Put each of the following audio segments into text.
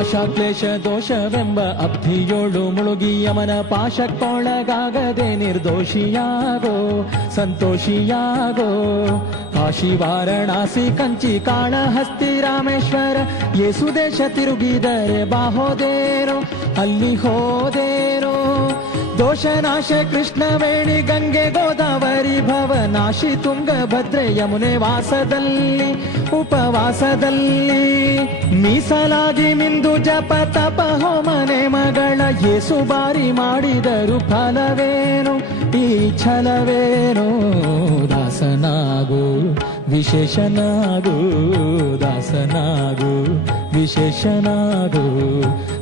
ಆಶಾ ಕ್ಲೇಶ ದೋಷವೆಂಬ ಅಬ್ಧಿಯೋಳು ಮುಳುಗಿ ಯಮನ ಪಾಶಕ್ಕೊಳಗಾಗದೆ ನಿರ್ದೋಷಿಯಾಗೋ, ಸಂತೋಷಿಯಾಗೋ. ಕಾಶಿ ವಾರಣಾಸಿ ಕಂಚಿ ಕಾಳಹಸ್ತಿ ರಾಮೇಶ್ವರ ಯೇಸುದೇಶ ತಿರುಗಿದರೆ ಬಾಹೋದೇರೋ ಅಲ್ಲಿ ಹೋದೇರೋ ದೋಷನಾಶ ಕೃಷ್ಣವೇಣಿ ಗಂಗೆ ಗೋದಾವರಿ ಭವನಾಶಿ ತುಂಗಭದ್ರೆ ಯಮುನೆ ವಾಸದಲ್ಲಿ, ಉಪವಾಸದಲ್ಲಿ. ಮೀಸಲಾಗಿ ಮಿಂದು ಜಪ ತಪ ಹೋಮನೆ ಮಗಳ ಏಸು ಬಾರಿ ಮಾಡಿದರು ಫಲವೇನು? ಈ ಛಲವೇನು? ದಾಸನಾಗು, ವಿಶೇಷನಾಗು ದಾಸನಾಗು, ವಿಶೇಷನಾಗು.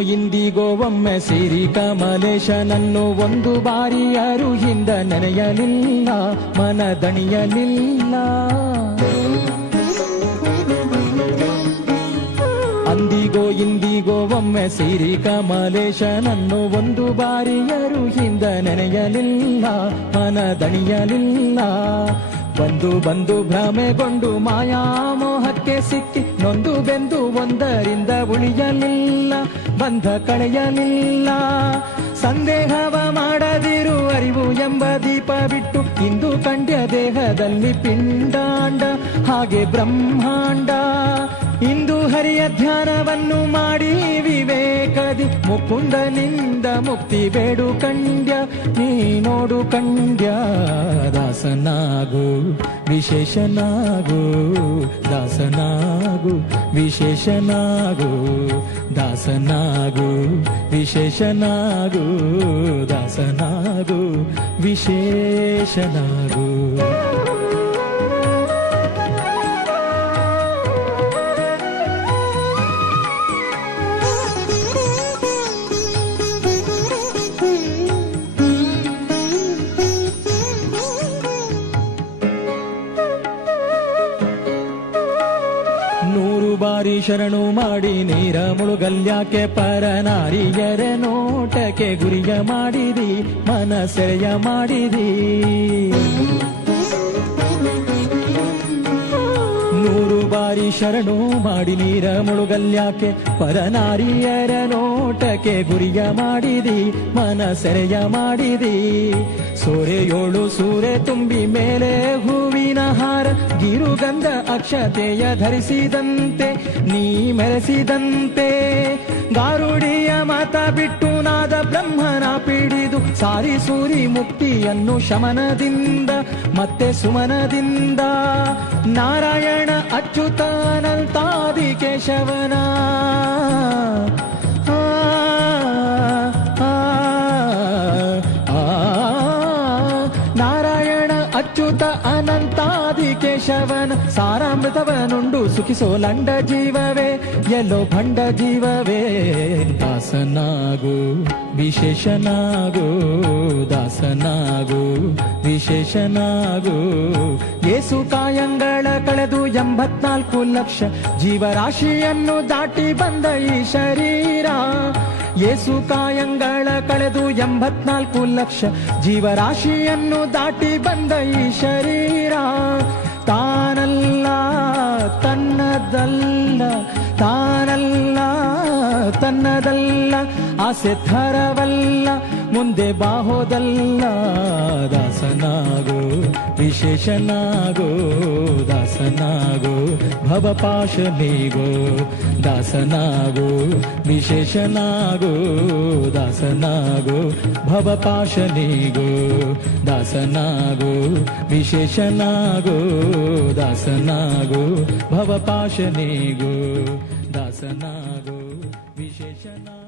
ಇಂದಿಗೋ ಒಮ್ಮೆ ಸಿರಿ ಕಮಲೇಶನನ್ನು ಒಂದು ಬಾರಿ ಯಾರು ಹಿಂದ ನೆನೆಯಲಿಲ್ಲ, ಮನದಣಿಯಲಿಲ್ಲ. ಅಂದಿಗೋ ಇಂದಿಗೋ ಒಮ್ಮೆ ಸಿರಿ ಕಮಲೇಶನನ್ನು ಒಂದು ಬಾರಿಯರು ಹಿಂದ ನೆನೆಯಲಿಲ್ಲ, ಮನದಣಿಯಲಿಲ್ಲ. ಬಂದು ಬಂದು ಭ್ರಮೆಗೊಂಡು ಮಾಯಾಮೋಹಕ್ಕೆ ಸಿಕ್ಕಿ, ನೊಂದು ಬೆಂದು ಒಂದರಿಂದ ಉಳಿಯಲಿಲ್ಲ. ಬಂಧ ಕಳೆಯಲಿಲ್ಲ. ಸಂದೇಹವ ಮಾಡದಿರು ಅರಿವು ಎಂಬ ದೀಪ ಬಿಟ್ಟು ಇಂದು ಕಂಡ್ಯ ದೇಹದಲ್ಲಿ ಪಿಂಡಾಂಡ, ಹಾಗೆ ಬ್ರಹ್ಮಾಂಡ. ಇಂದು ಹರಿಯ ಧ್ಯಾನವನ್ನು ಮಾಡಿ ಮುಕುಂದನಿಂದ ಮುಕ್ತಿ ಬೇಡು ಕಂಡ್ಯ ನೀ ನೋಡು ಕಂಡ್ಯ ದಾಸನಾಗು ವಿಶೇಷನಾಗು ದಾಸನಾಗು ವಿಶೇಷನಾಗು ದಾಸನಾಗು ವಿಶೇಷನಾಗು ದಾಸನಾಗು ವಿಶೇಷನಾಗು ಬಾರಿ ಶರಣು ಮಾಡಿ ನೀರ ಮುಳುಗಲ್ಯಾಕೆ ಪರನಾರಿಯರ ನೋಟಕ್ಕೆ ಗುರಿಯ ಮಾಡಿದಿ ಮನಸೆಯ ಮಾಡಿದಿ. ನೂರು ಬಾರಿ ಶರಣು ಮಾಡಿ ನೀರ ಮುಳುಗಲ್ಯಾಕೆ, ಪರನಾರಿಯರ ನೋಟಕ್ಕೆ ಗುರಿಯ ಮಾಡಿದಿ ಮನ ಸೆರೆಯ ಮಾಡಿದಿ. ಸೂರೆಯೋಳು ಸೂರೆ ತುಂಬಿ ಮೇಲೆ ಹೂವಿನ ಹಾರ, ಗಿರುಗಂಧ ಅಕ್ಷತೆಯ ಧರಿಸಿದಂತೆ, ನೀ ಮೆರೆಸಿದಂತೆ. ಗಾರುಡಿಯ ಮಾತಾ ಬಿಟ್ಟು ನಾದ ಬ್ರಹ್ಮನ ಪಿಡಿದು ಸಾರಿ ಸೂರಿ ಮುಕ್ತಿಯನ್ನು ಶಮನದಿಂದ ಮತ್ತೆ ಸುಮನದಿಂದ. ನಾರಾಯಣ ಅಚ್ಯುತಾನಂತಾದಿ ಕೇಶವನ. ನಾರಾಯಣ ಅಚ್ಯುತ ಅನಂತಾದಿ ಕೇಶವ ವಿಷವನ ಸಾರಾಮೃತವನುಂಡು ಸುಖಿಸೋ ಲಂಡ ಜೀವವೇ, ಎಲ್ಲೋ ಭಂಡ ಜೀವವೇ. ದಾಸನಾಗು, ವಿಶೇಷನಾಗು ದಾಸನಾಗು, ವಿಶೇಷನಾಗು. ಏಸು ಕಾಯಂಗಳ ಕಳೆದು ಎಂಬತ್ನಾಲ್ಕು ಲಕ್ಷ ಜೀವರಾಶಿಯನ್ನು ದಾಟಿ ಬಂದ ಈ ಶರೀರ. ಏಸು ಕಾಯಂಗಳ ಕಳೆದು ಎಂಬತ್ನಾಲ್ಕು ಲಕ್ಷ ಜೀವರಾಶಿಯನ್ನು ದಾಟಿ ಬಂದ ಈ ಶರೀರ. ತನ್ನದಲ್ಲ ತಾನಲ್ಲ ತನ್ನದಲ್ಲ ಆಸೆ ಥರವಲ್ಲ. ಮುಂದೆ ಬಾಹೋದಲ್ಲ, ದಾಸನಾಗೋ, ವಿಶೇಷನಾಗೋ, ದಾಸನಾಗೋ, ಭವಪಾಶನಿಗೋ, ದಾಸನಾಗೋ, ವಿಶೇಷನಾಗೋ, ದಾಸನಾಗೋ, ಭವಪಾಶನಿಗೋ, ದಾಸನಾಗೋ, ವಿಶೇಷನಾಗೋ, ದಾಸನಾಗೋ, ಭವಪಾಶನಿಗೋ, ದಾಸನಾಗೋ ವಿಶೇಷನಾ